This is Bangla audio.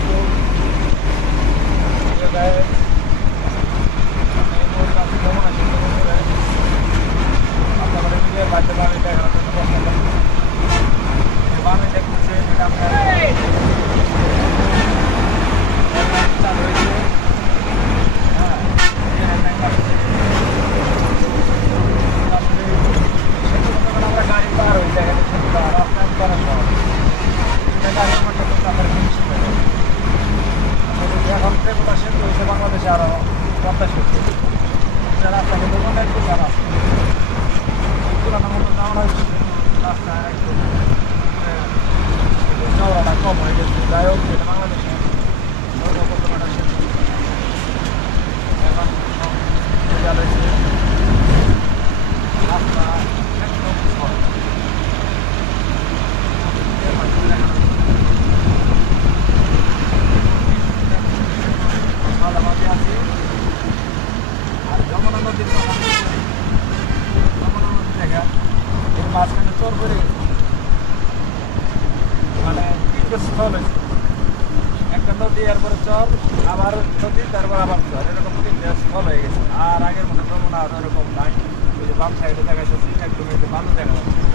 আলাইকুম। কেমন আছেন? আপনাদের মিডিয়ার মাধ্যমে আমি দেখানোর জন্য প্রশ্ন করি। আমি দেখতেছি এটা আপনার চালু হয়েছে। হ্যাঁ, আমরা গাড়ি পার হয়ে যায় রাস্তায় করার পর গাড়ি আমারটা তো আপনার জিনিস এখন ট্রেনটা শেষ হয়েছে বাংলাদেশে আরও 50 হচ্ছে যারা আপনাকে দোকান একটু যারা পুরানো মতো যাওয়া হয়েছে রাস্তায় একটু চওড়াটা কম হয়ে গেছে। যাই হোক এটা বাংলাদেশে বর্তমানটা শেষ এখন সব বোঝা রয়েছে রাস্তা একদম সহজ মাঝামাঝি আছে। আর যমুনা নদীর যমুনা নদী জায়গা এর মাঝখানে চর করে গেছে, মানে তীর্থস্থল হয়েছে। একটা নদী এরপরে চর, আবার নদী, তারপর আবার চর, এরকম তিনটা স্থল হয়ে গেছে। আর আগের মতো যমুনা আর এরকম নাই। ওই যে বাম সাইডে দেখা যাচ্ছে একদম বালু দেখা যাচ্ছে।